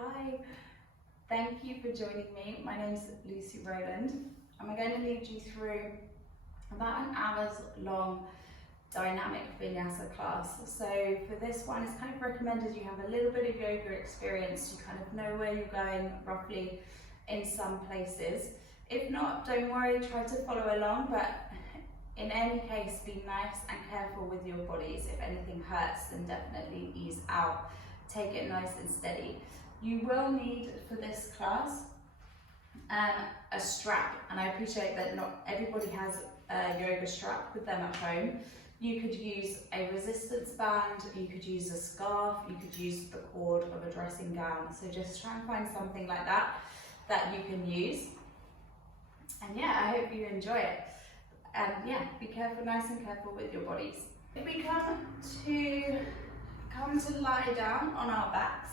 Hi, thank you for joining me. My name is Lucy Rowland and I'm going to lead you through about an hour's long dynamic vinyasa class. So for this one, it's kind of recommended you have a little bit of yoga experience. You kind of know where you're going roughly in some places. If not, don't worry, try to follow along, but in any case, be nice and careful with your bodies. If anything hurts, then definitely ease out. Take it nice and steady. You will need for this class a strap, and I appreciate that not everybody has a yoga strap with them at home. You could use a resistance band, you could use a scarf, you could use the cord of a dressing gown. So just try and find something like that you can use. And yeah, I hope you enjoy it. And yeah, be careful, nice and careful with your bodies. If we come to lie down on our backs,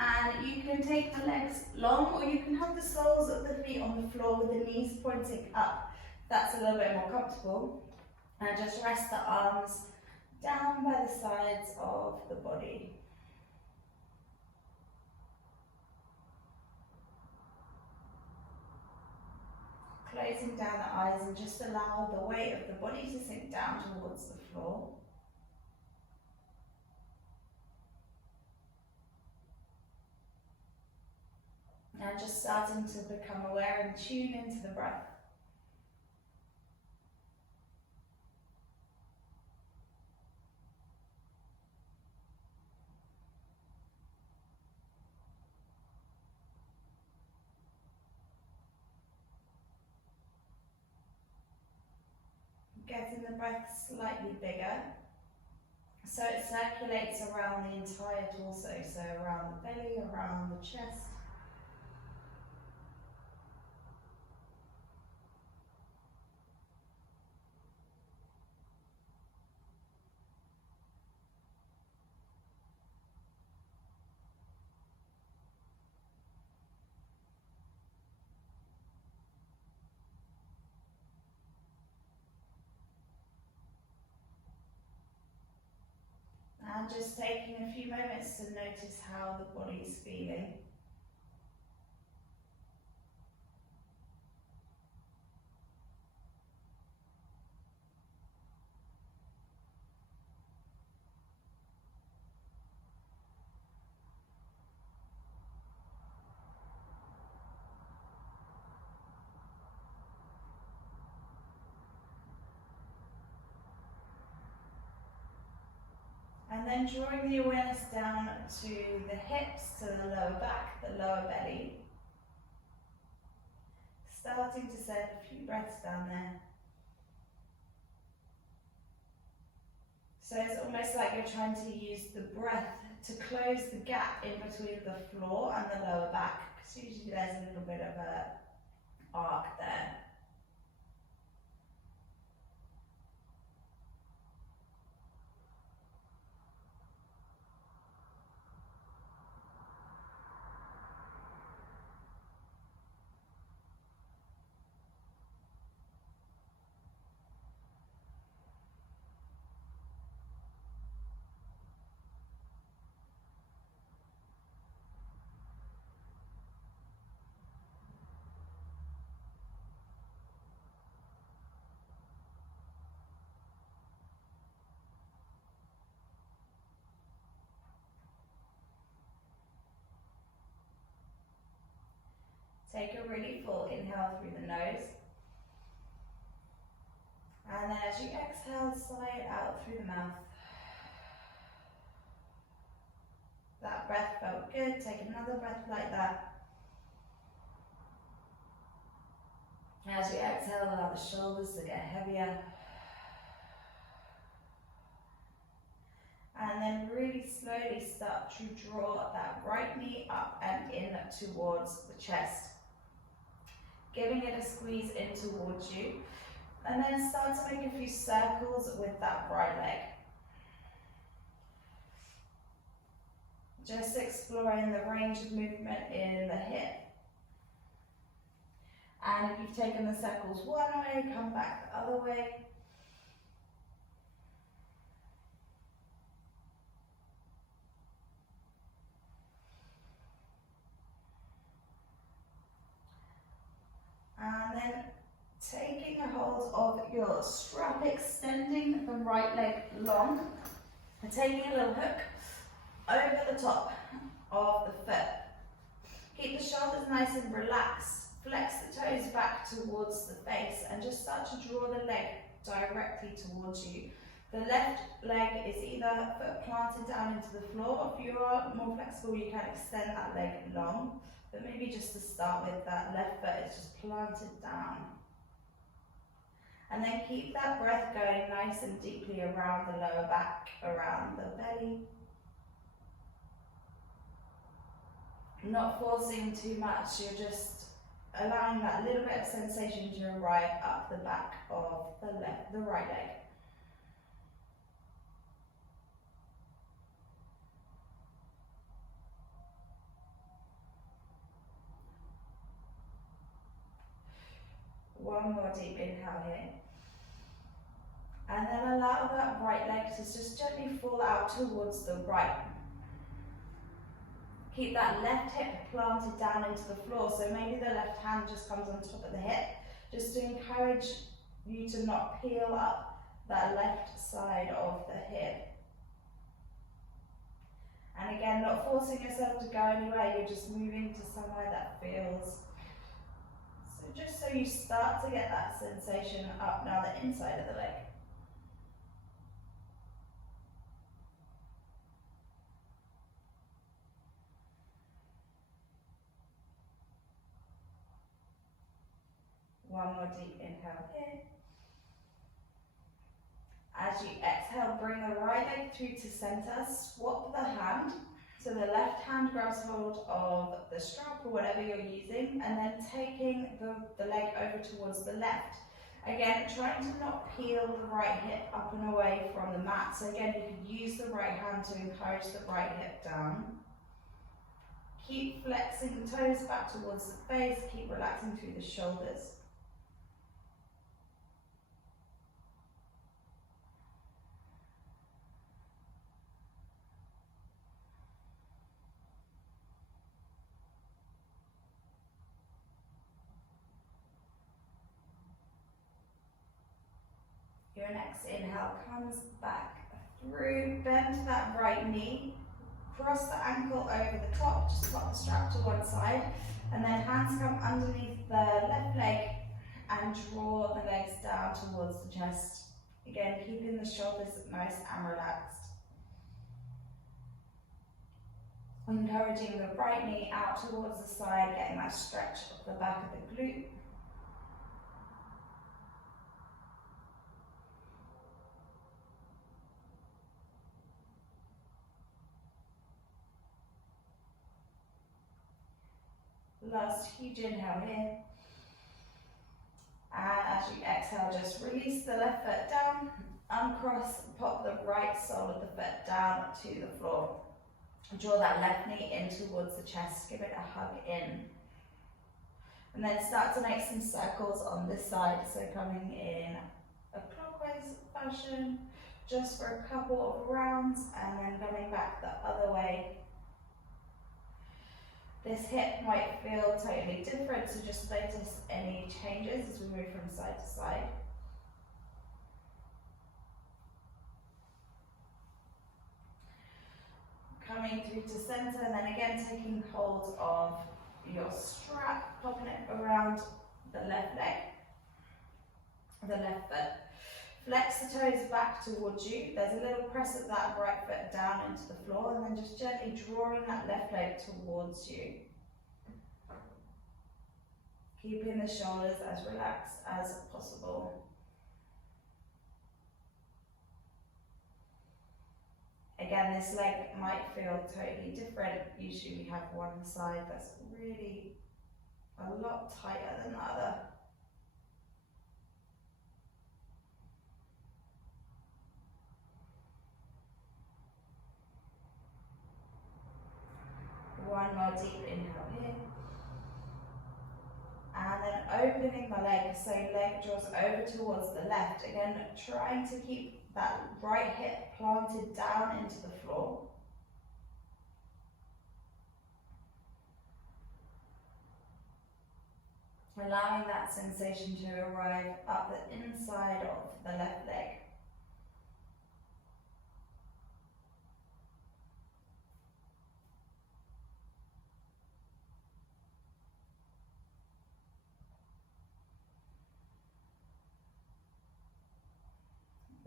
and you can take the legs long, or you can have the soles of the feet on the floor with the knees pointing up. That's a little bit more comfortable. And just rest the arms down by the sides of the body. Closing down the eyes and just allow the weight of the body to sink down towards the floor. Now just starting to become aware and tune into the breath. Getting the breath slightly bigger, so it circulates around the entire torso, so around the belly, around the chest. And just taking a few moments to notice how the body's feeling. And then drawing the awareness down to the hips, to the lower back, the lower belly. Starting to send a few breaths down there. So it's almost like you're trying to use the breath to close the gap in between the floor and the lower back, because usually there's a little bit of an arc there. Take a really full inhale through the nose. And then as you exhale, sigh it out through the mouth. That breath felt good. Take another breath like that. As you exhale, allow the shoulders to get heavier. And then really slowly start to draw that right knee up and in towards the chest. Giving it a squeeze in towards you. And then start to make a few circles with that right leg. Just exploring the range of movement in the hip. And if you've taken the circles one way, come back the other way. then taking a hold of your strap, extending the right leg long, and taking a little hook over the top of the foot. Keep the shoulders nice and relaxed. Flex the toes back towards the face and just start to draw the leg directly towards you. The left leg is either foot planted down into the floor. If you are more flexible, you can extend that leg long, but maybe just to start with, that left foot is just planted down. And then keep that breath going nice and deeply around the lower back, around the belly. Not forcing too much, you're just allowing that little bit of sensation to arrive up the back of the right leg. One more deep inhale here. And then allow that right leg to just gently fall out towards the right. Keep that left hip planted down into the floor, so maybe the left hand just comes on top of the hip, just to encourage you to not peel up that left side of the hip. And again, not forcing yourself to go anywhere, you're just moving to somewhere that feels. So just so you start to get that sensation up now the inside of the leg. One more deep inhale here. As you exhale, bring the right leg through to center, swap the hand. So the left hand grabs hold of the strap or whatever you're using, and then taking the leg over towards the left. Again, trying to not peel the right hip up and away from the mat. So again, you could use the right hand to encourage the right hip down. Keep flexing the toes back towards the face, keep relaxing through the shoulders. Your next inhale comes back through, bend that right knee, cross the ankle over the top, just pop the strap to one side, and then hands come underneath the left leg and draw the legs down towards the chest. Again, keeping the shoulders nice and relaxed. Encouraging the right knee out towards the side, getting that stretch of the back of the glute. Last huge inhale here. And as you exhale, just release the left foot down, uncross, pop the right sole of the foot down to the floor. Draw that left knee in towards the chest, give it a hug in. And then start to make some circles on this side, so coming in a clockwise fashion, just for a couple of rounds, and then coming back the other way. This hip might feel totally different, so just notice any changes as we move from side to side. Coming through to center, and then again taking hold of your strap, popping it around the left leg, the left foot. Flex the toes back towards you. There's a little press of that right foot down into the floor, and then just gently drawing that left leg towards you. Keeping the shoulders as relaxed as possible. Again, this leg might feel totally different. Usually we have one side that's really a lot tighter than the other. One more deep inhale here. And then opening the leg, so leg draws over towards the left. Again, trying to keep that right hip planted down into the floor. allowing that sensation to arrive up the inside of the left leg.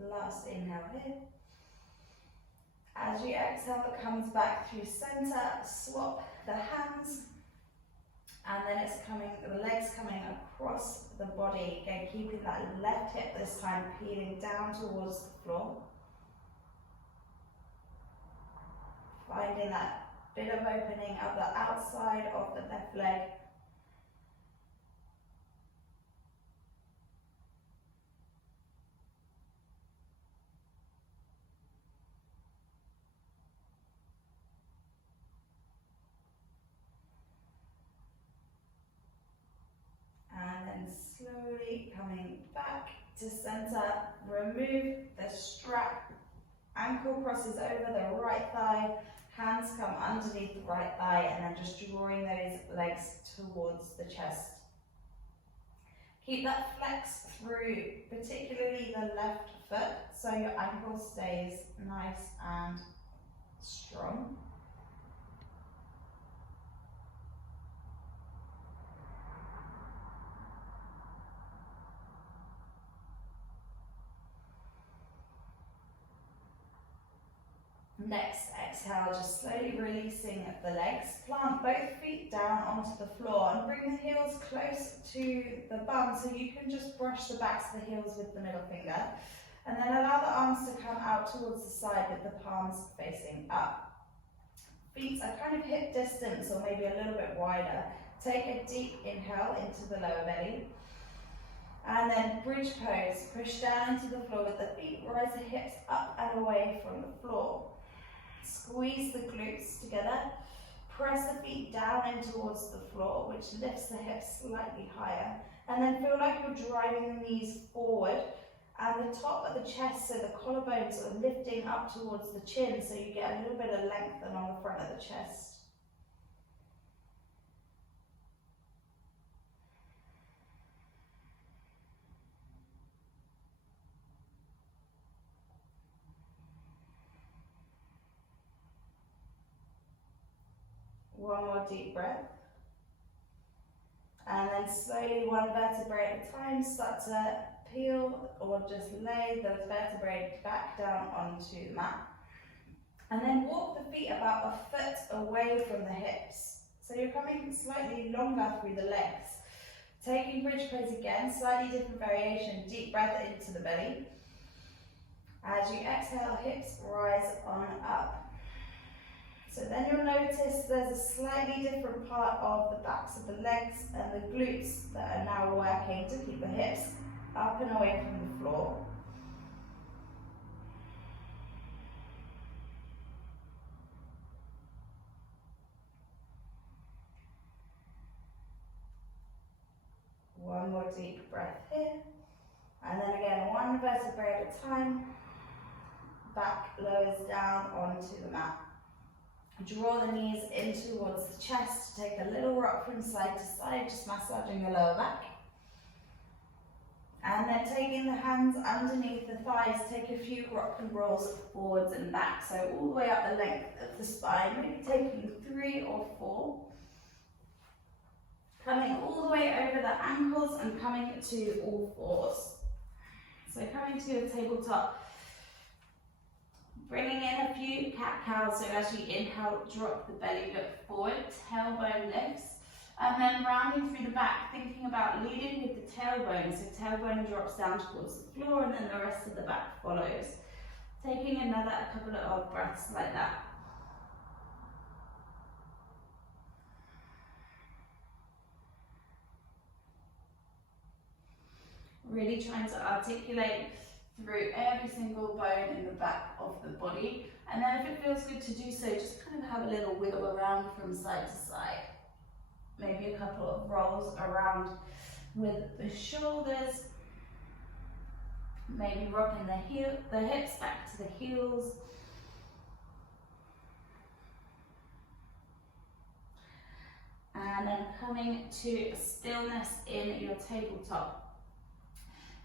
Last inhale here. As you exhale, it comes back through center, swap the hands, and then it's coming, the legs coming across the body, again keeping that left hip this time peeling down towards the floor. Finding that bit of opening at the outside of the left leg. And then slowly coming back to center, remove the strap, ankle crosses over the right thigh, hands come underneath the right thigh, and then just drawing those legs towards the chest. Keep that flex through, particularly the left foot, so your ankle stays nice and strong. Next, exhale, just slowly releasing the legs. Plant both feet down onto the floor and bring the heels close to the bum so you can just brush the backs of the heels with the middle finger. And then allow the arms to come out towards the side with the palms facing up. Feet are kind of hip distance or maybe a little bit wider. Take a deep inhale into the lower belly. And then bridge pose. Push down into the floor with the feet. Rise the hips up and away from the floor. Squeeze the glutes together, press the feet down in towards the floor, which lifts the hips slightly higher, and then feel like you're driving the knees forward and the top of the chest, so the collarbones are lifting up towards the chin, so you get a little bit of length along the front of the chest. One more deep breath. And then slowly, one vertebrae at a time, start to peel or just lay those vertebrae back down onto the mat. And then walk the feet about a foot away from the hips. So you're coming slightly longer through the legs. Taking bridge pose again, slightly different variation, deep breath into the belly. As you exhale, hips rise on up. So then you'll notice there's a slightly different part of the backs of the legs and the glutes that are now working to keep the hips up and away from the floor. One more deep breath here. And then again, one vertebrae at a time. Back lowers down onto the mat. Draw the knees in towards the chest. Take a little rock from side to side, just massaging the lower back. And then taking the hands underneath the thighs, take a few rock and rolls forwards and back. So all the way up the length of the spine, maybe taking 3 or 4. Coming all the way over the ankles and coming to all fours. So coming to a tabletop. Bringing in a few cat-cows, so as you inhale, drop the belly, look forward, tailbone lifts, and then rounding through the back, thinking about leading with the tailbone, so tailbone drops down towards the floor and then the rest of the back follows. Taking a couple of breaths like that. Really trying to articulate through every single bone in the back of the body, and then if it feels good to do so, just kind of have a little wiggle around from side to side. Maybe a couple of rolls around with the shoulders, maybe rocking the hips back to the heels. And and then coming to stillness in your tabletop.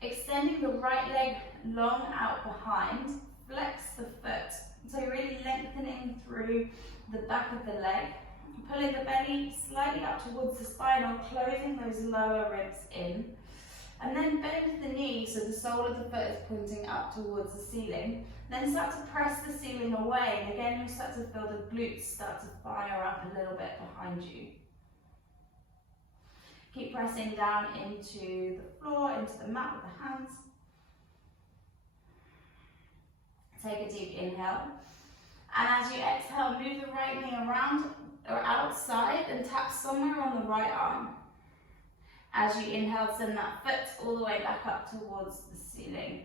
Extending the right leg long out behind, flex the foot, so really lengthening through the back of the leg, pulling the belly slightly up towards the spine or closing those lower ribs in, and then bend the knee so the sole of the foot is pointing up towards the ceiling. Then start to press the ceiling away, and again you start to feel the glutes start to fire up a little bit behind you. Keep pressing down into the floor, into the mat with the hands. Take a deep inhale. And as you exhale, move the right knee around or outside and tap somewhere on the right arm. As you inhale, send that foot all the way back up towards the ceiling.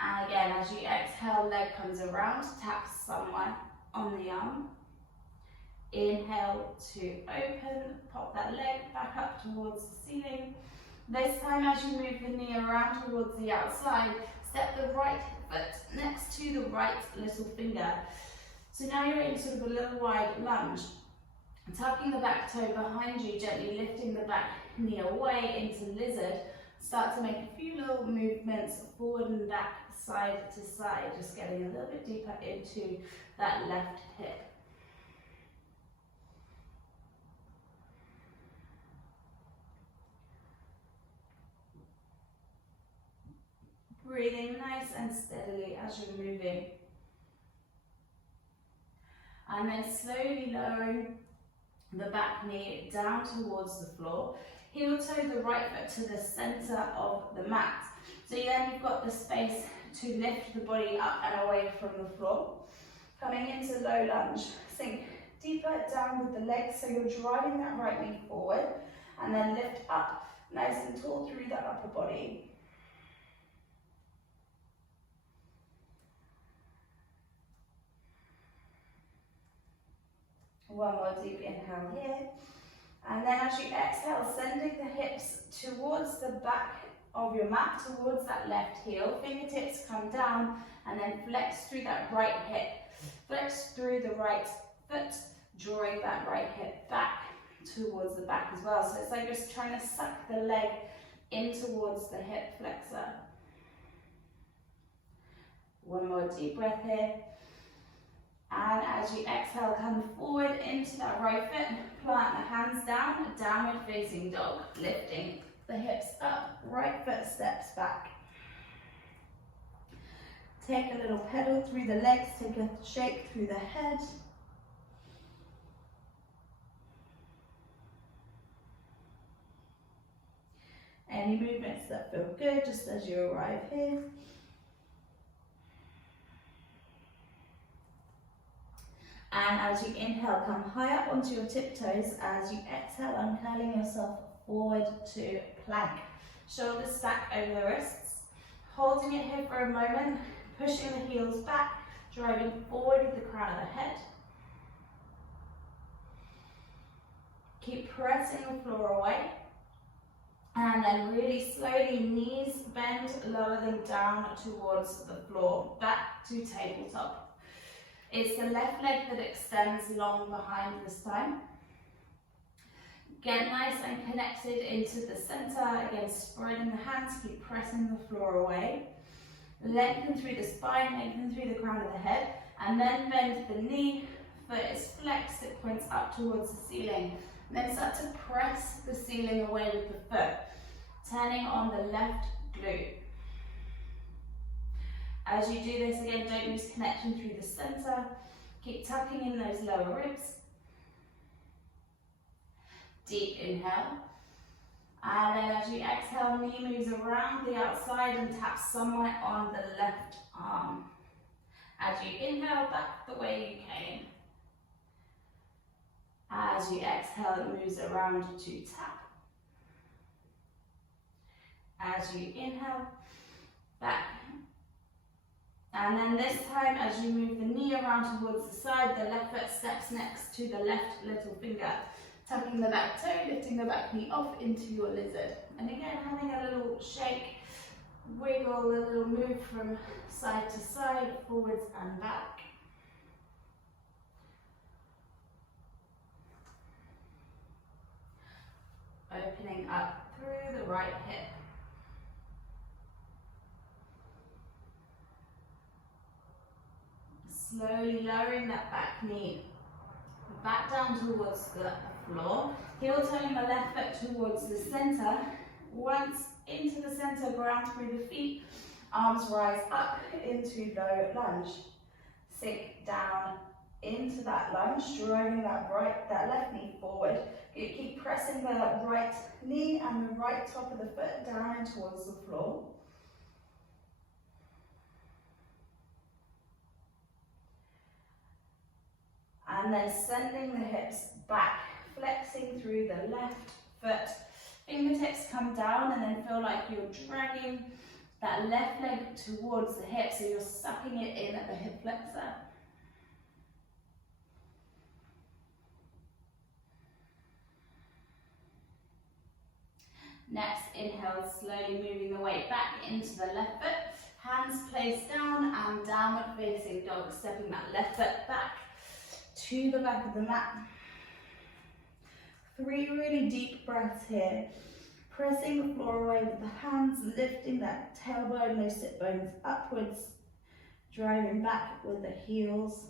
And again, as you exhale, leg comes around, tap somewhere on the arm. Inhale to open, pop that leg back up towards the ceiling. This time, as you move the knee around towards the outside, step the right foot next to the right little finger. So now you're in sort of a little wide lunge. Tucking the back toe behind you, gently lifting the back knee away into lizard. Start to make a few little movements forward and back, side to side, just getting a little bit deeper into that left hip. Breathing nice and steadily as you're moving. And then slowly lowering the back knee down towards the floor. Heel toe the right foot to the center of the mat. So then you've got the space to lift the body up and away from the floor. Coming into low lunge. Sink deeper down with the legs so you're driving that right knee forward. And then lift up nice and tall through the upper body. One more deep inhale here. And then as you exhale, sending the hips towards the back of your mat, towards that left heel. Fingertips come down and then flex through that right hip. Flex through the right foot, drawing that right hip back towards the back as well. So it's like just trying to suck the leg in towards the hip flexor. One more deep breath here. And as you exhale, come forward into that right foot, plant the hands down, downward facing dog, lifting the hips up, right foot steps back. Take a little pedal through the legs, take a shake through the head. Any movements that feel good just as you arrive here. And as you inhale, come high up onto your tiptoes. As you exhale, uncurling yourself forward to plank. Shoulders stack over the wrists. Holding it here for a moment, pushing the heels back, driving forward with the crown of the head. Keep pressing the floor away. And then really slowly, knees bend, lower them down towards the floor, back to tabletop. It's the left leg that extends long behind this time. Get nice and connected into the center. Again, spreading the hands, keep pressing the floor away. Lengthen through the spine, lengthen through the crown of the head, and then bend the knee. Foot is flexed, it points up towards the ceiling. And then start to press the ceiling away with the foot, turning on the left glute. As you do this, again, don't lose connection through the center. Keep tucking in those lower ribs. Deep inhale. And then as you exhale, knee moves around the outside and taps somewhere on the left arm. As you inhale, back the way you came. As you exhale, it moves around to tap. As you inhale, back. And then this time, as you move the knee around towards the side, the left foot steps next to the left little finger. Tucking the back toe, lifting the back knee off into your lizard. And again, having a little shake, wiggle, a little move from side to side, forwards and back. opening up through the right hip. Slowly lowering that back knee back down towards the floor. Heel turning the left foot towards the center. Once into the center, ground through the feet. Arms rise up into low lunge. Sink down into that lunge, driving that left knee forward. You keep pressing the right knee and the right top of the foot down and towards the floor. And then sending the hips back, flexing through the left foot. Fingertips come down and then feel like you're dragging that left leg towards the hip, so you're sucking it in at the hip flexor. Next, inhale, slowly moving the weight back into the left foot. Hands placed down and downward facing dog, stepping that left foot back to the back of the mat. 3 really deep breaths here. Pressing the floor away with the hands, lifting that tailbone, those sit bones upwards, driving back with the heels.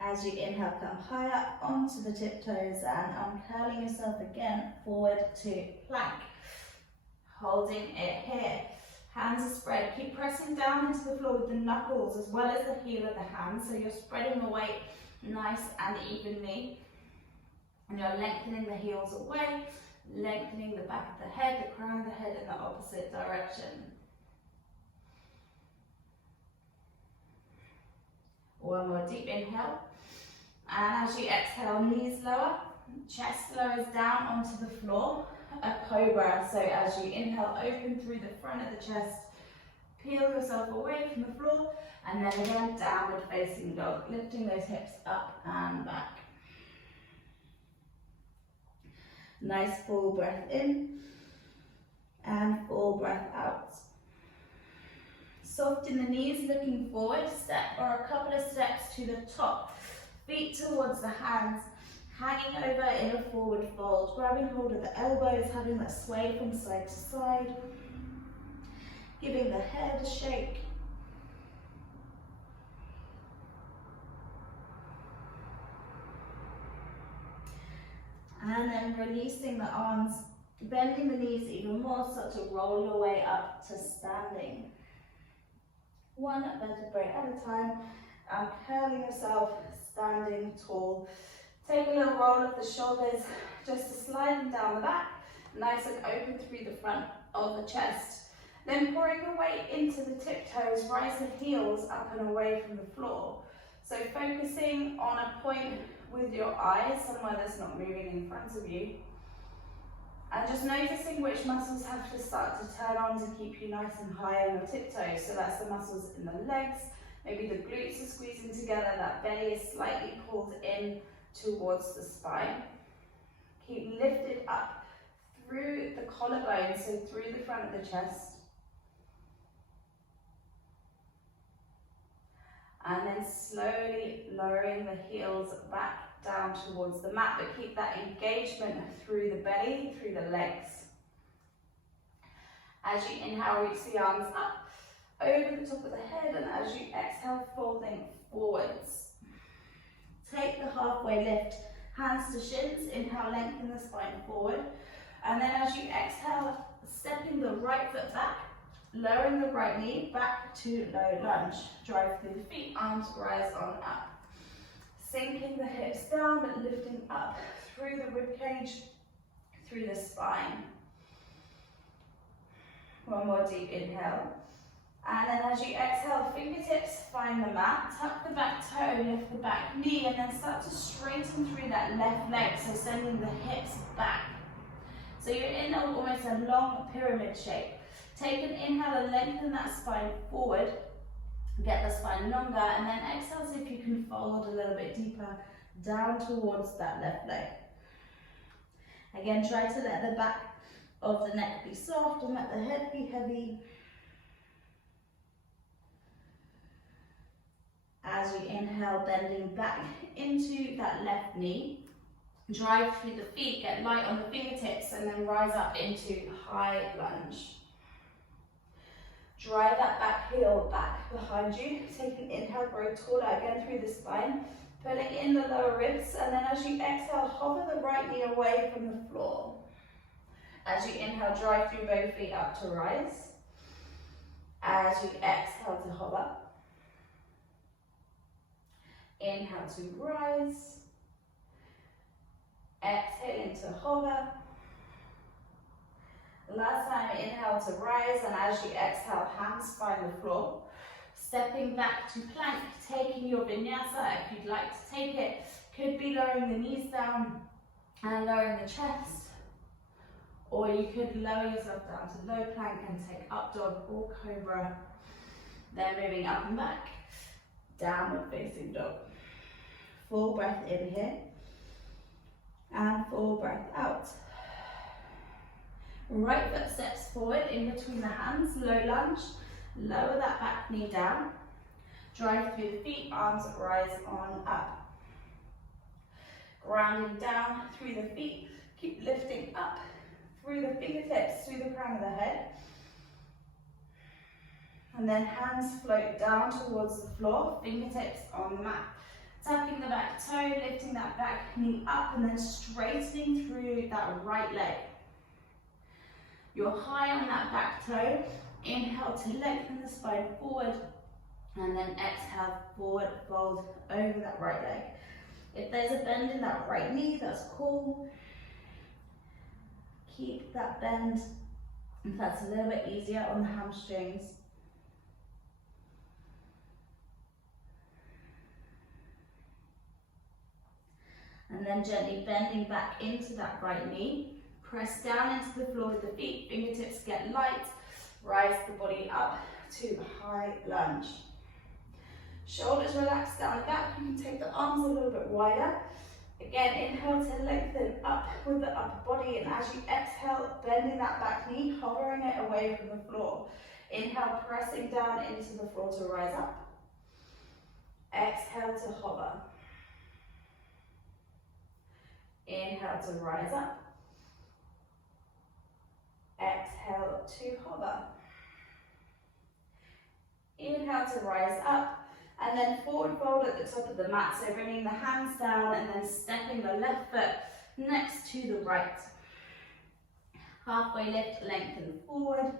As you inhale, come higher onto the tiptoes and uncurling yourself again forward to plank. Holding it here. Hands are spread. Keep pressing down into the floor with the knuckles as well as the heel of the hands. So you're spreading the weight nice and evenly. And you're lengthening the heels away, lengthening the back of the head, the crown of the head in the opposite direction. One more deep inhale. And as you exhale, knees lower, chest lowers down onto the floor. A cobra, so as you inhale, open through the front of the chest, peel yourself away from the floor, and then again, downward facing dog, lifting those hips up and back. Nice full breath in, and full breath out. Soften the knees, looking forward, step or a couple of steps to the top, feet towards the hands, hanging over in a forward fold, grabbing hold of the elbows, having that sway from side to side, giving the head a shake. And then releasing the arms, bending the knees even more, so to roll your way up to standing. One vertebrae at a time, and curling yourself, standing tall. Take a little roll of the shoulders, just to slide them down the back, nice and open through the front of the chest. Then pouring the weight into the tiptoes, rise the heels up and away from the floor. So focusing on a point with your eyes, somewhere that's not moving in front of you. And just noticing which muscles have to start to turn on to keep you nice and high on your tiptoes. So that's the muscles in the legs, maybe the glutes are squeezing together, that belly is slightly pulled in towards the spine. Keep lifted up through the collarbone, so through the front of the chest. And then slowly lowering the heels back down towards the mat, but keep that engagement through the belly, through the legs. As you inhale, reach the arms up over the top of the head, and as you exhale, folding forwards. Take the halfway lift, hands to shins, inhale, lengthen the spine forward, and then as you exhale, stepping the right foot back, lowering the right knee back to low lunge. Drive through the feet, arms rise on up. Sinking the hips down, but lifting up through the ribcage, through the spine. One more deep inhale. And then as you exhale, fingertips find the mat, tuck the back toe, lift the back knee, and then start to straighten through that left leg, so sending the hips back. So you're in almost a long pyramid shape. Take an inhale and lengthen that spine forward, get the spine longer, and then exhale as if you can fold a little bit deeper down towards that left leg. Again, try to let the back of the neck be soft and let the head be heavy. As you inhale, bending back into that left knee. Drive through the feet, get light on the fingertips, and then rise up into high lunge. Drive that back heel back behind you. Take an inhale, grow taller again through the spine. Pulling in the lower ribs, and then as you exhale, hover the right knee away from the floor. As you inhale, drive through both feet up to rise. As you exhale to hover. Inhale to rise. Exhaling to hover. Last time, inhale to rise, and as you exhale, hands find the floor. Stepping back to plank, taking your vinyasa if you'd like to take it. Could be lowering the knees down and lowering the chest. Or you could lower yourself down to low plank and take up dog or cobra. Then moving up and back, downward facing dog. Full breath in here and full breath out. Right foot steps forward in between the hands, low lunge. Lower that back knee down. Drive through the feet, arms rise on up. Grounding down through the feet. Keep lifting up through the fingertips, through the crown of the head. And then hands float down towards the floor, fingertips on the mat. Tucking the back toe, lifting that back knee up, and then straightening through that right leg. You're high on that back toe. Inhale to lengthen the spine forward, and then exhale, forward fold over that right leg. If there's a bend in that right knee, that's cool. Keep that bend if that's a little bit easier on the hamstrings. And then gently bending back into that right knee. Press down into the floor with the feet, fingertips get light. Rise the body up to high lunge. Shoulders relax down the back. You can take the arms a little bit wider. Again, inhale to lengthen up with the upper body, and as you exhale, bending that back knee, hovering it away from the floor. Inhale, pressing down into the floor to rise up. Exhale to hover. Inhale to rise up. Exhale to hover. Inhale to rise up, and then forward fold at the top of the mat. So bringing the hands down and then stepping the left foot next to the right. Halfway lift, lengthen forward.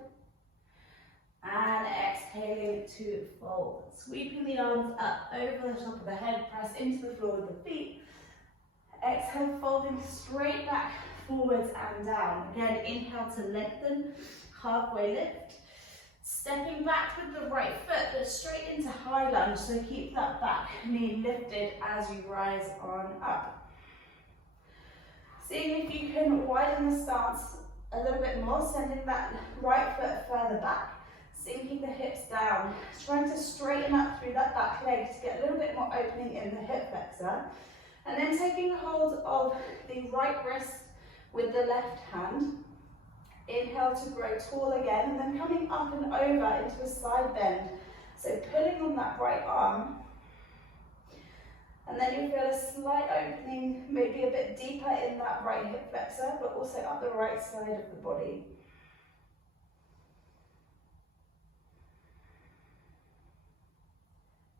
And exhaling to fold. Sweeping the arms up over the top of the head, press into the floor with the feet. Exhale, folding straight back, forwards and down. Again, inhale to lengthen, halfway lift. Stepping back with the right foot, but straight into high lunge, so keep that back knee lifted as you rise on up. Seeing if you can widen the stance a little bit more, sending that right foot further back, sinking the hips down, trying to straighten up through that back leg to get a little bit more opening in the hip flexor. And then taking hold of the right wrist with the left hand. Inhale to grow tall again, and then coming up and over into a side bend. So pulling on that right arm. And then you'll feel a slight opening, maybe a bit deeper in that right hip flexor, but also up the right side of the body.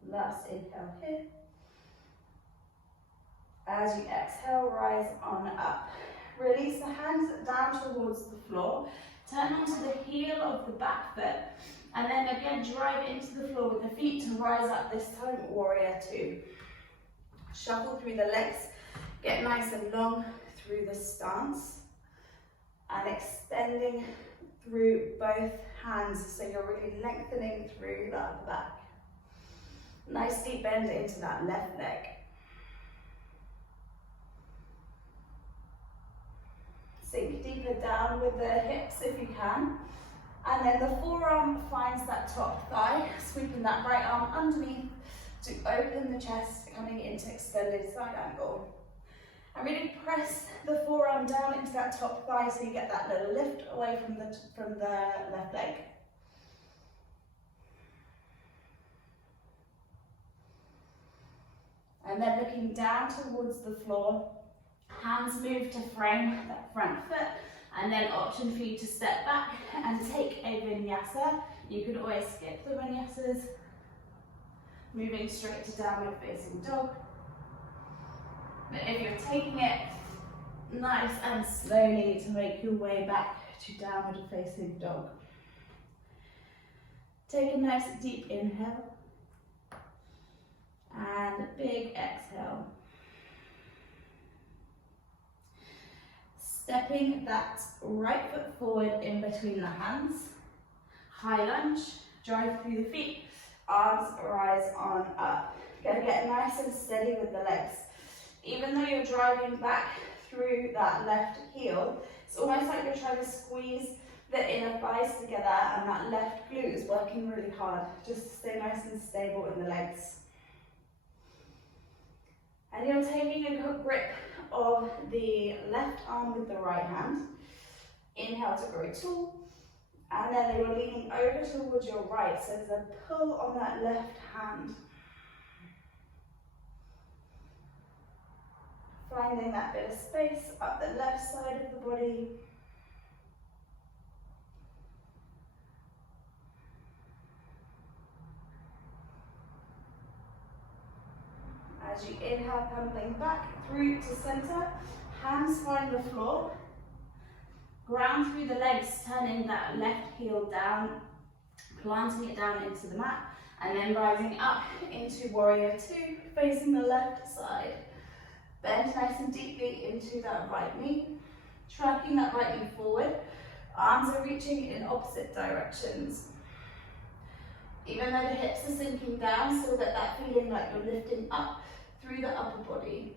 Last inhale here. As you exhale, rise on up. Release the hands down towards the floor. Turn onto the heel of the back foot. And then again, drive into the floor with the feet to rise up, this time warrior two. Shuffle through the legs. Get nice and long through the stance. And extending through both hands. So you're really lengthening through the upper back. Nice deep bend into that left leg. Sink deeper down with the hips if you can. And then the forearm finds that top thigh, sweeping that right arm underneath to open the chest, coming into extended side angle. And really press the forearm down into that top thigh so you get that little lift away from the left leg. And then looking down towards the floor, hands move to frame that front foot, and then option for you to step back and take a vinyasa. You could always skip the vinyasas, moving straight to downward facing dog. But if you're taking it nice and slowly to make your way back to downward facing dog. Take a nice deep inhale and a big exhale. Stepping that right foot forward in between the hands. High lunge, drive through the feet, arms rise on up. Gotta get nice and steady with the legs. Even though you're driving back through that left heel, it's almost like you're trying to squeeze the inner thighs together, and that left glute is working really hard, just to stay nice and stable in the legs. And you're taking a good grip of the left arm with the right hand. Inhale to grow tall, and then you're leaning over towards your right, so there's a pull on that left hand. Finding that bit of space up the left side of the body. As you inhale, pumping back through to center, hands find the floor, ground through the legs, turning that left heel down, planting it down into the mat, and then rising up into warrior two, facing the left side. Bend nice and deeply into that right knee, tracking that right knee forward. Arms are reaching in opposite directions. Even though the hips are sinking down, still get that feeling like you're lifting up through the upper body.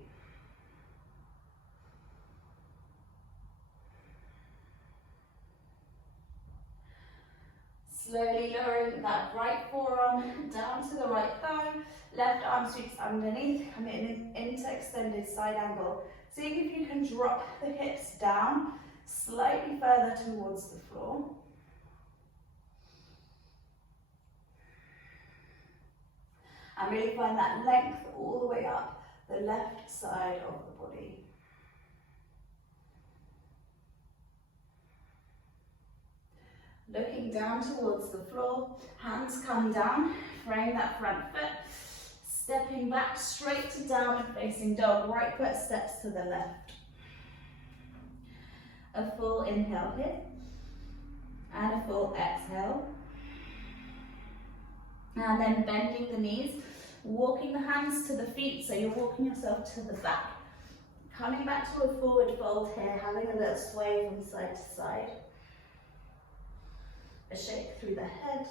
Slowly lowering that right forearm down to the right thigh, left arm sweeps underneath, coming into extended side angle. See if you can drop the hips down slightly further towards the floor. And really find that length all the way up the left side of the body. Looking down towards the floor, hands come down, frame that front foot, stepping back straight to downward facing dog, right foot steps to the left. A full inhale here, and a full exhale. And then bending the knees, walking the hands to the feet, so you're walking yourself to the back. Coming back to a forward fold here, having a little sway from side to side. A shake through the head.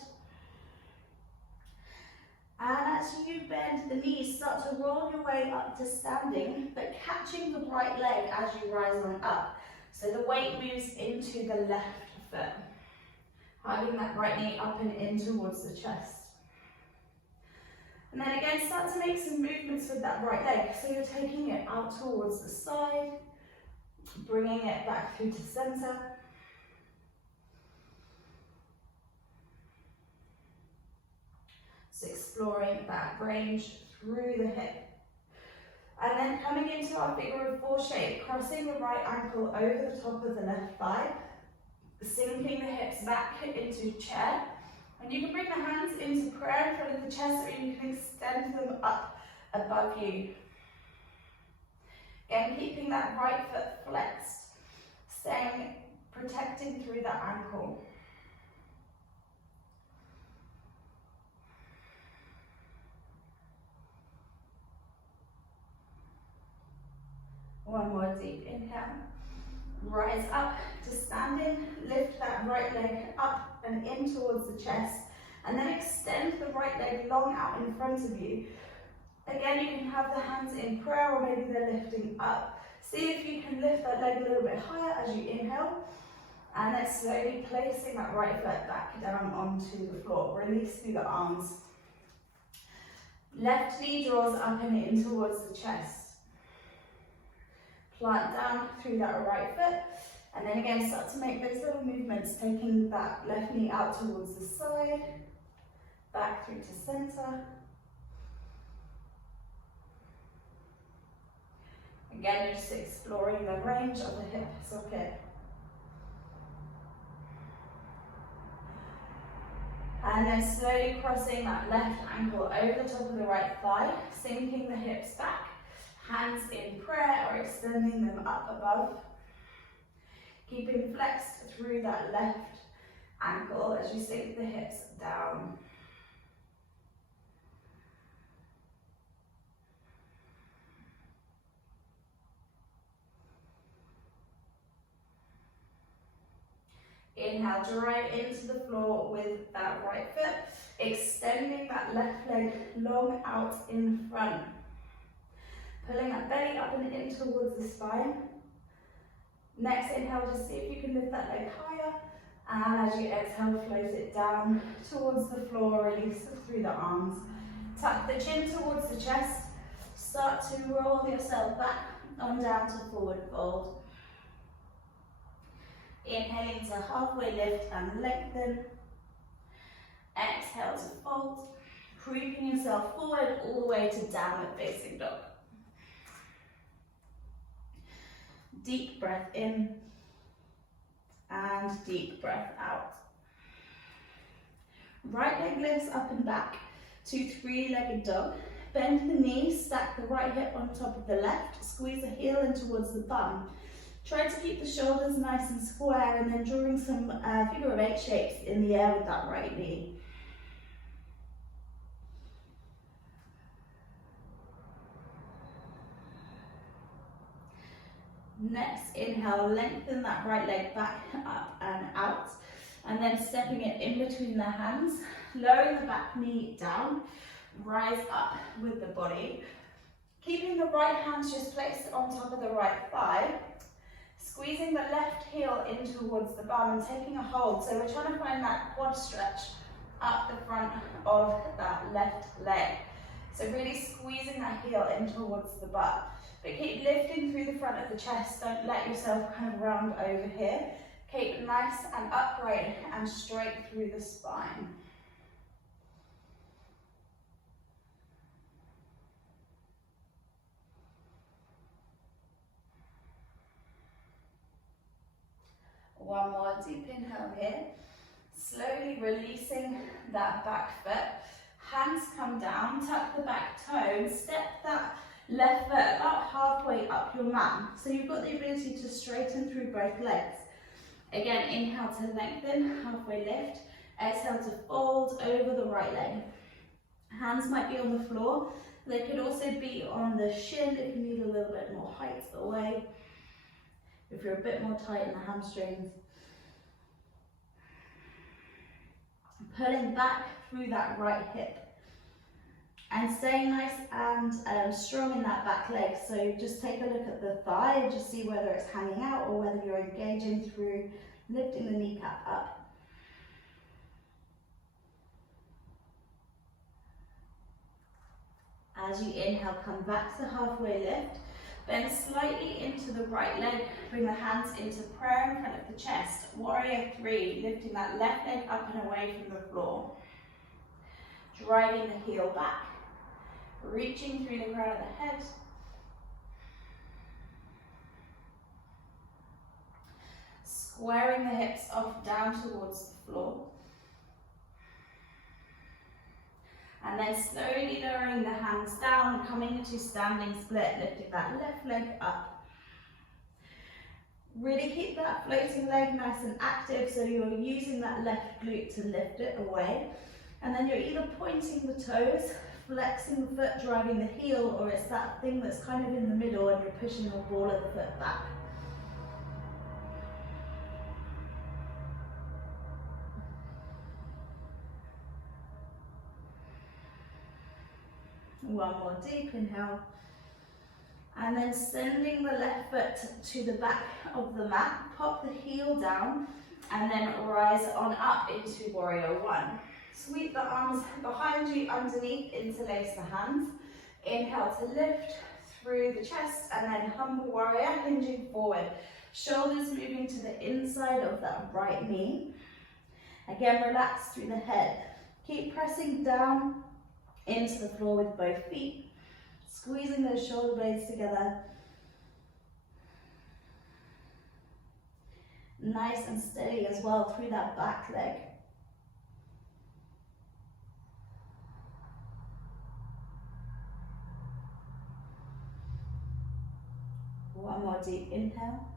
And as you bend the knees, start to roll your way up to standing, but catching the right leg as you rise on up. So the weight moves into the left foot. Hugging that right knee up and in towards the chest. And then again, start to make some movements with that right leg. So you're taking it out towards the side, bringing it back through to center. So exploring that range through the hip. And then coming into our figure of four shape, crossing the right ankle over the top of the left thigh, sinking the hips back into chair. And you can bring the hands into prayer in front of the chest, or you can extend them up above you. Again, keeping that right foot flexed, staying, protecting through that ankle. One more deep inhale. Rise up to standing, lift that right leg up and in towards the chest, and then extend the right leg long out in front of you. Again, you can have the hands in prayer, or maybe they're lifting up. See if you can lift that leg a little bit higher as you inhale, and then slowly placing that right foot back down onto the floor. Release through the arms. Left knee draws up and in towards the chest. Plant down through that right foot, and then again start to make those little movements, taking that left knee out towards the side, back through to center. Again, you're just exploring the range of the hip socket. And then slowly crossing that left ankle over the top of the right thigh, sinking the hips back, hands in prayer or extending them up above. Keeping flexed through that left ankle as you sink the hips down. Inhale, drive into the floor with that right foot, extending that left leg long out in front. Pulling that belly up and in towards the spine. Next inhale, just see if you can lift that leg higher. And as you exhale, float it down towards the floor, release through the arms. Tuck the chin towards the chest. Start to roll yourself back on down to forward fold. Inhaling to halfway lift and lengthen. Exhale to fold. Creeping yourself forward all the way to downward facing dog. Deep breath in and deep breath out. Right leg lifts up and back to three-legged dog. Bend the knees, stack the right hip on top of the left, squeeze the heel in towards the bum. Try to keep the shoulders nice and square and then drawing some figure of eight shapes in the air with that right knee. Next, inhale, lengthen that right leg back, up and out. And then stepping it in between the hands, lowering the back knee down, rise up with the body. Keeping the right hand just placed on top of the right thigh. Squeezing the left heel in towards the bum and taking a hold. So we're trying to find that quad stretch up the front of that left leg. So really squeezing that heel in towards the butt. But keep lifting through the front of the chest. Don't let yourself kind of round over here. Keep nice and upright and straight through the spine. One more deep inhale here. Slowly releasing that back foot. Hands come down, tuck the back toe, step that left foot about halfway up your mat. So you've got the ability to straighten through both legs. Again, inhale to lengthen, halfway lift. Exhale to fold over the right leg. Hands might be on the floor. They could also be on the shin if you need a little bit more height away. If you're a bit more tight in the hamstrings. Pulling back through that right hip. And staying nice and strong in that back leg. So just take a look at the thigh and just see whether it's hanging out or whether you're engaging through lifting the kneecap up. As you inhale, come back to halfway lift. Bend slightly into the right leg. Bring the hands into prayer in front of the chest. Warrior 3, lifting that left leg up and away from the floor. Driving the heel back. Reaching through the crown of the head. Squaring the hips off down towards the floor. And then slowly lowering the hands down, coming into standing split, lifting that left leg up. Really keep that floating leg nice and active, so you're using that left glute to lift it away. And then you're either pointing the toes, flexing the foot, driving the heel, or it's that thing that's kind of in the middle and you're pushing the ball of the foot back. One more deep inhale. And then sending the left foot to the back of the mat, pop the heel down, and then rise on up into Warrior 1. Sweep the arms behind you, underneath, interlace the hands. Inhale to lift through the chest, and then humble warrior, hinging forward. Shoulders moving to the inside of that right knee. Again, relax through the head. Keep pressing down into the floor with both feet. Squeezing those shoulder blades together. nice and steady as well through that back leg. One more deep inhale.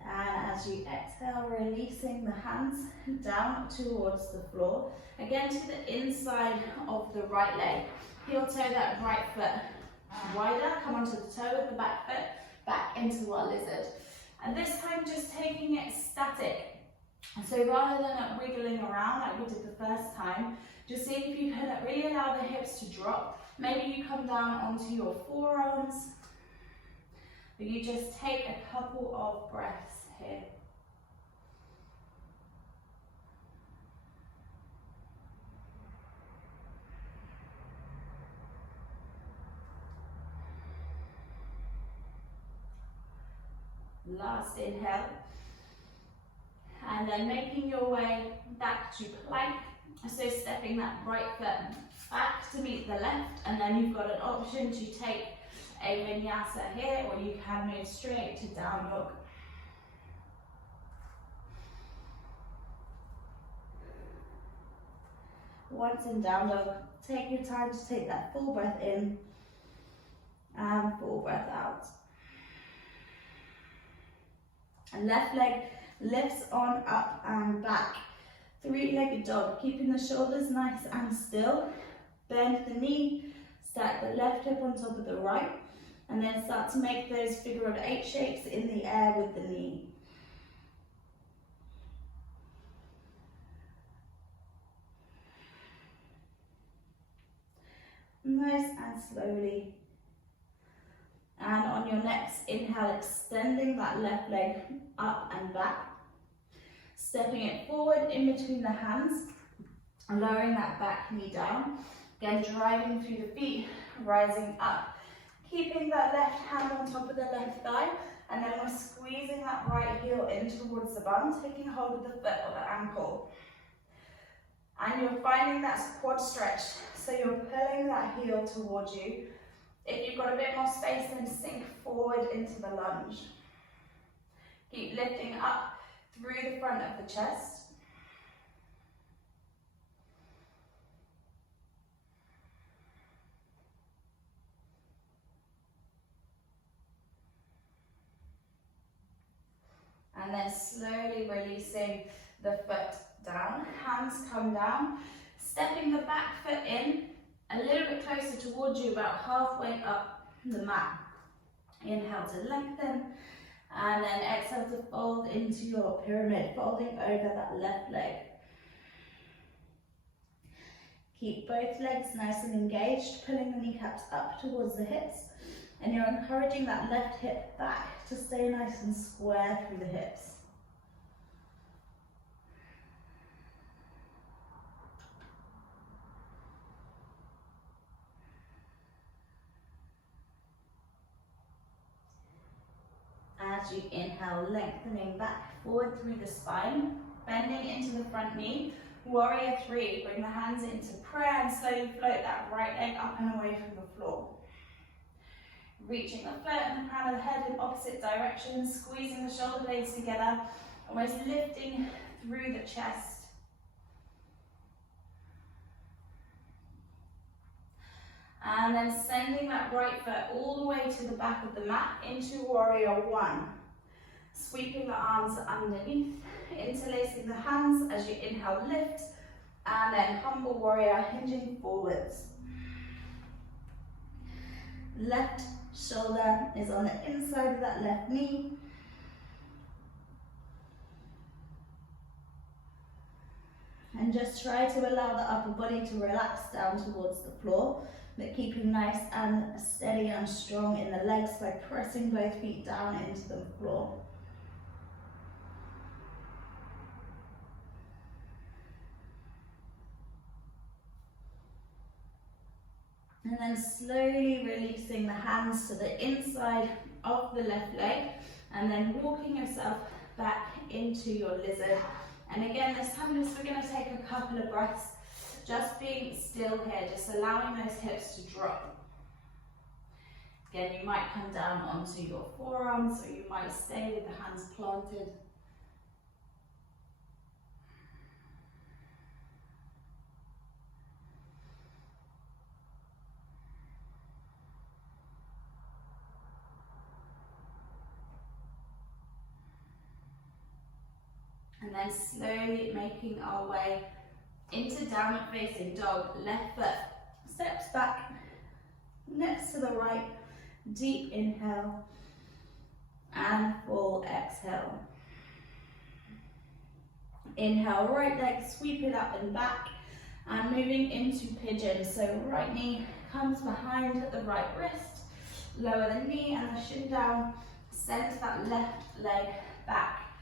And as you exhale, releasing the hands down towards the floor. Again to the inside of the right leg. Heel toe that right foot wider. Come onto the toe with the back foot, back into our lizard. And this time just taking it static. So rather than wiggling around like we did the first time, just see if you can really allow the hips to drop. Maybe you come down onto your forearms. But you just take a couple of breaths here. Last inhale. And then making your way back to plank. So stepping that right foot back to meet the left, and then you've got an option to take a vinyasa here, or you can move straight to down dog. Once in down dog, take your time to take that full breath in and full breath out. And left leg lifts on, up and back. Three-legged dog, keeping the shoulders nice and still. Bend the knee, stack the left hip on top of the right, and then start to make those figure of 8 shapes in the air with the knee. Nice and slowly. And on your next inhale, extending that left leg up and back. Stepping it forward in between the hands, and lowering that back knee down. Again, driving through the feet, rising up. Keeping that left hand on top of the left thigh, and then we're squeezing that right heel in towards the bum, taking hold of the foot or the ankle. And you're finding that quad stretch, so you're pulling that heel towards you. If you've got a bit more space, then sink forward into the lunge. Keep lifting up through the front of the chest. And then slowly releasing the foot down, hands come down, stepping the back foot in a little bit closer towards you, about halfway up the mat. Inhale to lengthen, and then exhale to fold into your pyramid, folding over that left leg. Keep both legs nice and engaged, pulling the kneecaps up towards the hips, and you're encouraging that left hip back to stay nice and square through the hips. As you inhale, lengthening back forward through the spine, bending into the front knee. Warrior 3, bring the hands into prayer and slowly float that right leg up and away from the floor. Reaching the foot and the crown of the head in opposite directions, squeezing the shoulder blades together, almost lifting through the chest. And then sending that right foot all the way to the back of the mat into Warrior 1. Sweeping the arms underneath, interlacing the hands as you inhale, lift, and then Humble Warrior, hinging forwards. Left shoulder is on the inside of that left knee. And just try to allow the upper body to relax down towards the floor, but keeping nice and steady and strong in the legs by pressing both feet down into the floor. And then slowly releasing the hands to the inside of the left leg, and then walking yourself back into your lizard. And again, this time we're going to take a couple of breaths, just being still here, just allowing those hips to drop. Again, you might come down onto your forearms, or you might stay with the hands planted. And then slowly making our way into downward facing dog. Left foot steps back next to the right. Deep inhale and full exhale. Inhale, right leg, sweep it up and back, and moving into pigeon. So right knee comes behind the right wrist, lower the knee and the shin down, send that left leg back.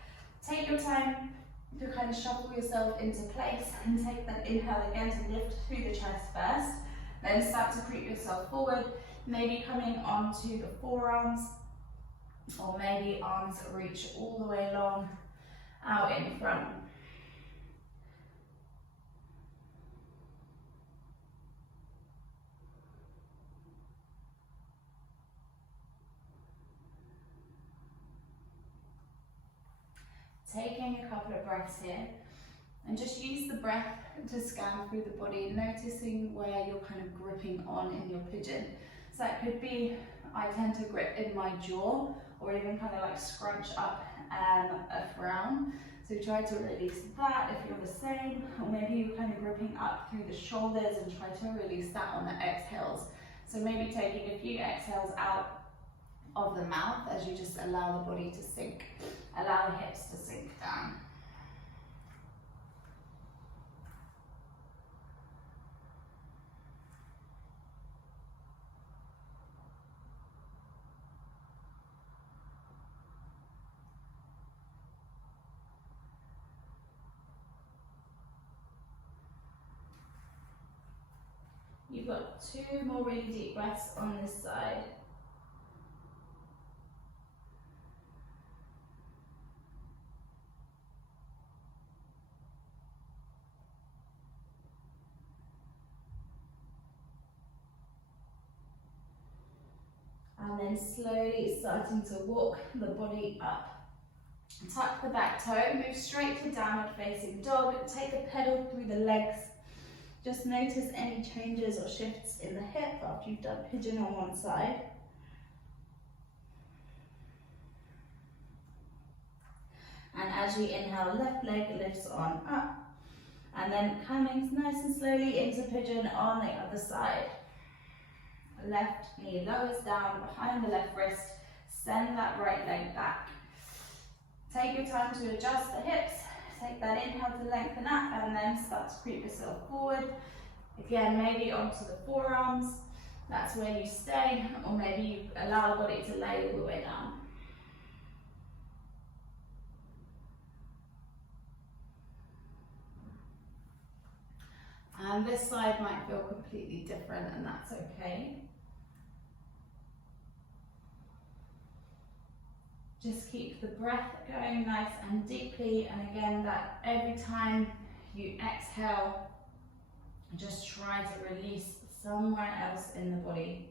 Take your time to kind of shuffle yourself into place and take that inhale again to lift through the chest first. Then start to creep yourself forward, maybe coming onto the forearms, or maybe arms reach all the way long out in front. Taking a couple of breaths here, and just use the breath to scan through the body, noticing where you're kind of gripping on in your pigeon. So that could be, I tend to grip in my jaw, or even kind of like scrunch up a frown. So try to release that if you're the same, or maybe you're kind of gripping up through the shoulders and try to release that on the exhales. So maybe taking a few exhales out of the mouth as you just allow the body to sink, allow the hips to sink down. You've got 2 more really deep breaths on this side. And then slowly starting to walk the body up. Tuck the back toe, move straight to downward facing dog. Take a pedal through the legs. Just notice any changes or shifts in the hip after you've done pigeon on one side. And as you inhale, left leg lifts on up. And then coming nice and slowly into pigeon on the other side. Left knee lowers down behind the left wrist. Send that right leg back. Take your time to adjust the hips. Take that inhale to lengthen up, and then start to creep yourself forward. Again, maybe onto the forearms. That's where you stay, or maybe you allow the body to lay all the way down. And this side might feel completely different, and that's okay. Just keep the breath going nice and deeply, and again, that every time you exhale, just try to release somewhere else in the body.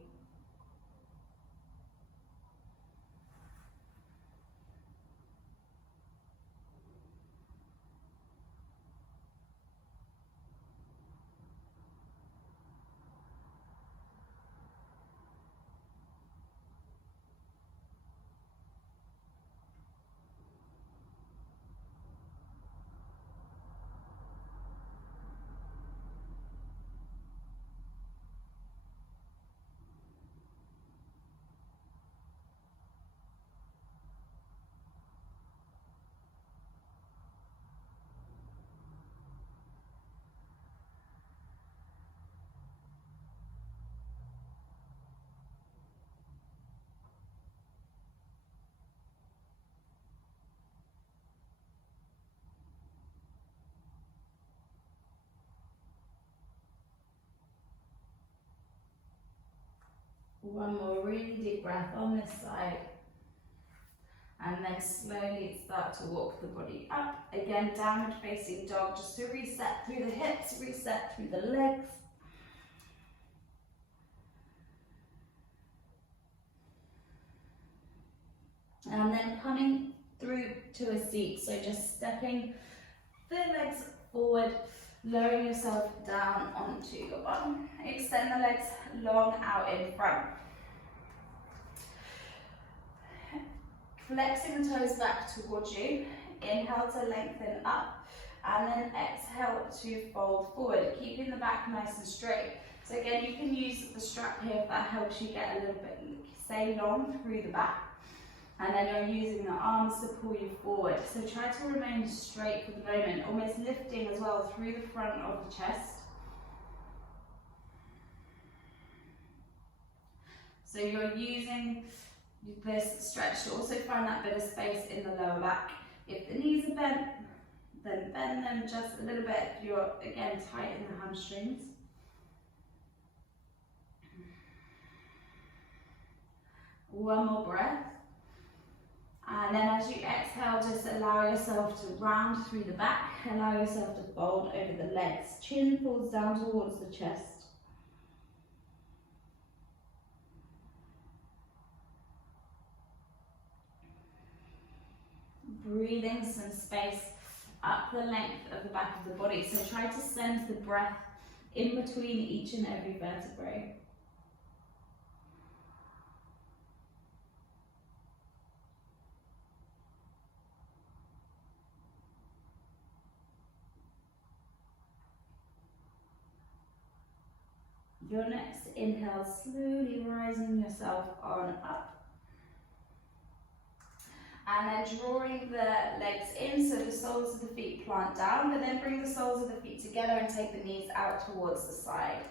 One more really deep breath on this side, and then slowly start to walk the body up. Again, downward facing dog, just to reset through the hips, reset through the legs. And then coming through to a seat, so just stepping the legs forward, lowering yourself down onto your bum. Extend the legs long out in front. Flexing the toes back towards you. Inhale to lengthen up, and then exhale to fold forward, keeping the back nice and straight. So again, you can use the strap here if that helps you get a little bit, stay long through the back. And then you're using the arms to pull you forward. So try to remain straight for the moment, almost lifting as well through the front of the chest. So you're using this stretch to also find that bit of space in the lower back. If the knees are bent, then bend them just a little bit. If you're, again, tight in the hamstrings. One more breath. And then as you exhale, just allow yourself to round through the back. Allow yourself to fold over the legs. Chin falls down towards the chest. Breathing some space up the length of the back of the body. So try to send the breath in between each and every vertebrae. Your next inhale, slowly rising yourself on up. And then drawing the legs in so the soles of the feet plant down, but then bring the soles of the feet together and take the knees out towards the side.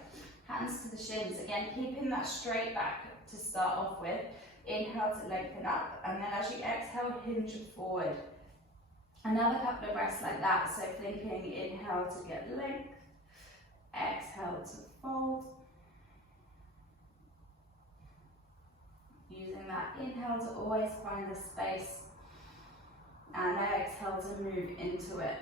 Hands to the shins, again keeping that straight back to start off with. Inhale to lengthen up, and then as you exhale, hinge forward. Another couple of breaths like that, so thinking inhale to get length, exhale to fold. Using that inhale to always find the space, and exhale to move into it.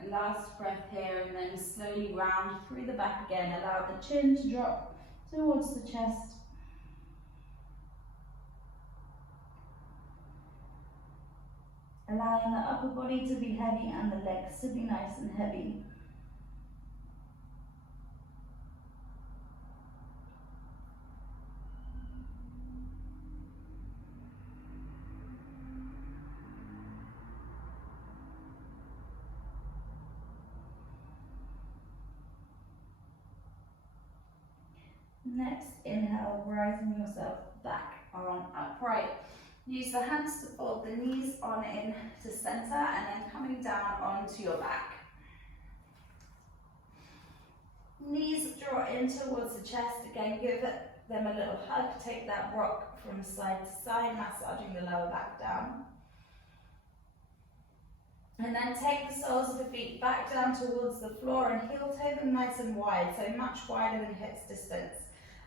And last breath here, and then slowly round through the back again. Allow the chin to drop towards the chest. Allowing the upper body to be heavy and the legs to be nice and heavy. Next inhale, rising yourself back on upright. Use the hands to fold the knees on in to center, and then coming down onto your back. Knees draw in towards the chest. Again, give them a little hug. Take that rock from side to side, massaging the lower back down. And then take the soles of the feet back down towards the floor and heel toe them nice and wide, so much wider than hips distance.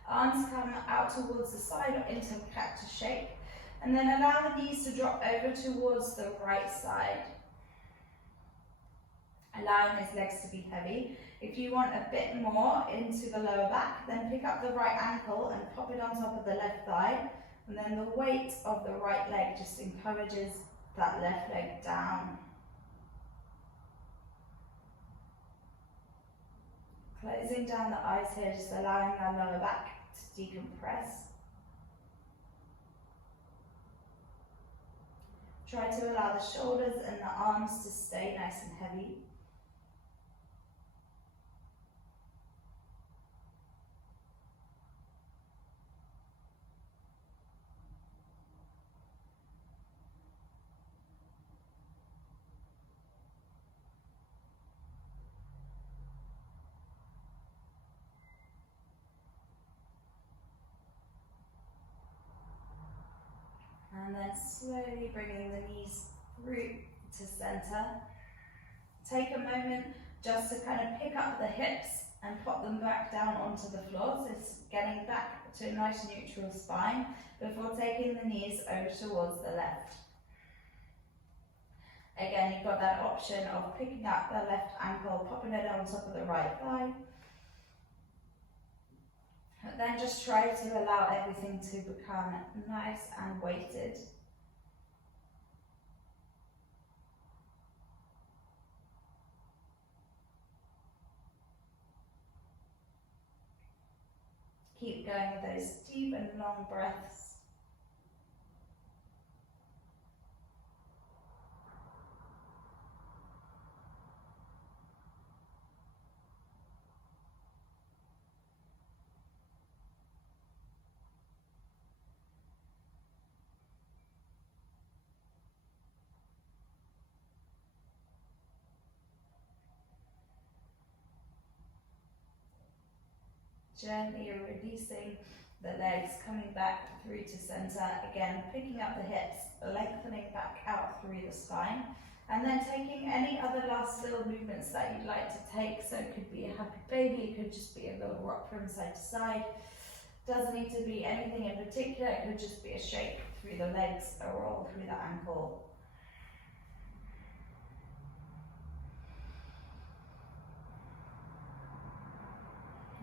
Arms come out towards the side or into cactus shape. And then allow the knees to drop over towards the right side. Allowing those legs to be heavy. If you want a bit more into the lower back, then pick up the right ankle and pop it on top of the left thigh. And then the weight of the right leg just encourages that left leg down. Closing down the eyes here, just allowing that lower back to decompress. Try to allow the shoulders and the arms to stay nice and heavy. And then slowly bringing the knees through to center. Take a moment just to kind of pick up the hips and pop them back down onto the floor. So it's getting back to a nice neutral spine before taking the knees over towards the left. Again, you've got that option of picking up the left ankle, popping it on top of the right thigh. But then just try to allow everything to become nice and weighted. Keep going with those deep and long breaths. Gently releasing the legs, coming back through to center. Again, picking up the hips, lengthening back out through the spine. And then taking any other last little movements that you'd like to take. So it could be a happy baby, it could just be a little rock from side to side. Doesn't need to be anything in particular, it could just be a shake through the legs, a roll through the ankle.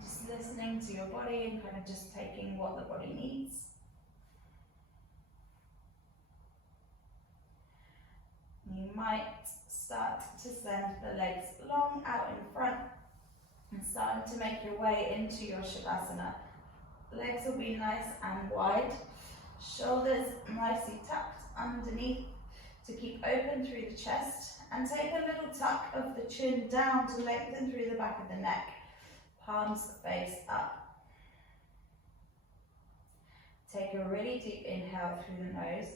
Just listening to your body and kind of just taking what the body needs. You might start to send the legs long out in front and starting to make your way into your Shavasana. Legs will be nice and wide, shoulders nicely tucked underneath to keep open through the chest, and take a little tuck of the chin down to lengthen through the back of the neck. Palms face up. Take a really deep inhale through the nose.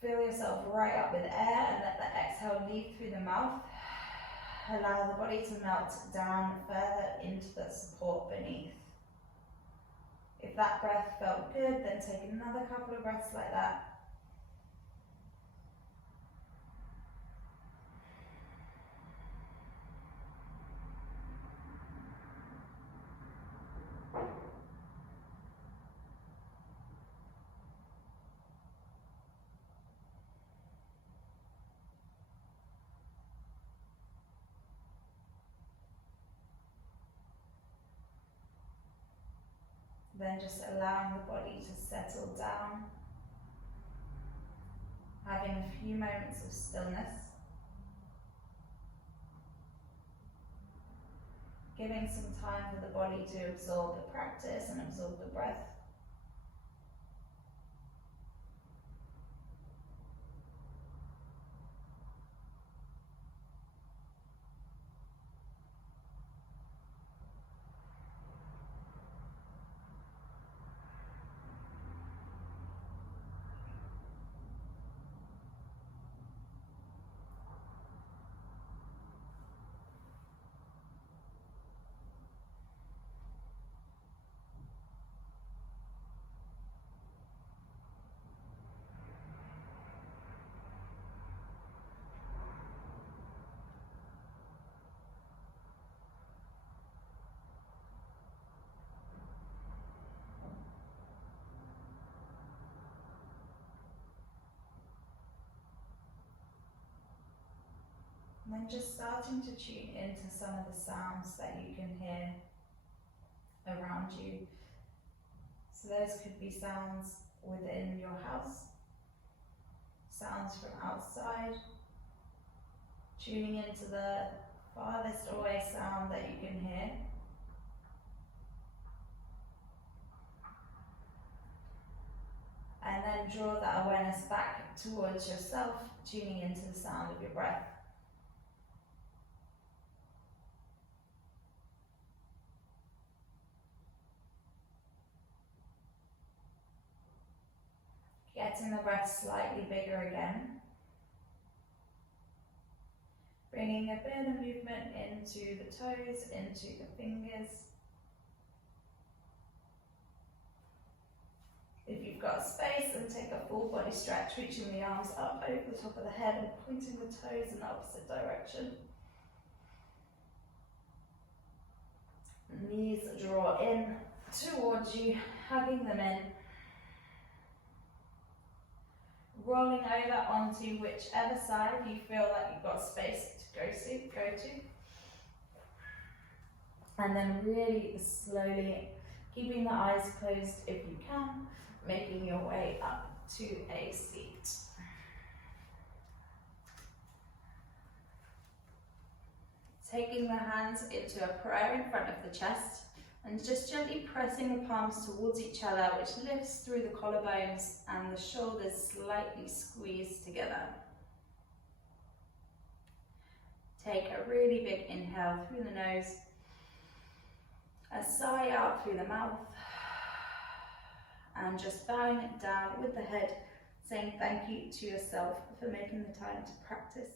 Fill yourself right up with air and let the exhale leave through the mouth. Allow the body to melt down further into the support beneath. If that breath felt good, then take another couple of breaths like that. Then just allowing the body to settle down, having a few moments of stillness, giving some time for the body to absorb the practice and absorb the breath. And then just starting to tune into some of the sounds that you can hear around you. So those could be sounds within your house, sounds from outside, tuning into the farthest away sound that you can hear. And then draw that awareness back towards yourself, tuning into the sound of your breath. Getting the breath slightly bigger again. Bringing a bit of movement into the toes, into the fingers. If you've got space, then take a full body stretch, reaching the arms up over the top of the head and pointing the toes in the opposite direction. Knees draw in towards you, hugging them in. Rolling over onto whichever side you feel like you've got space to go to. And then really slowly, keeping the eyes closed if you can, making your way up to a seat. Taking the hands into a prayer in front of the chest and just gently pressing the palms towards each other, which lifts through the collarbones and the shoulders slightly squeeze together. Take a really big inhale through the nose, a sigh out through the mouth, and just bowing it down with the head, saying thank you to yourself for making the time to practice.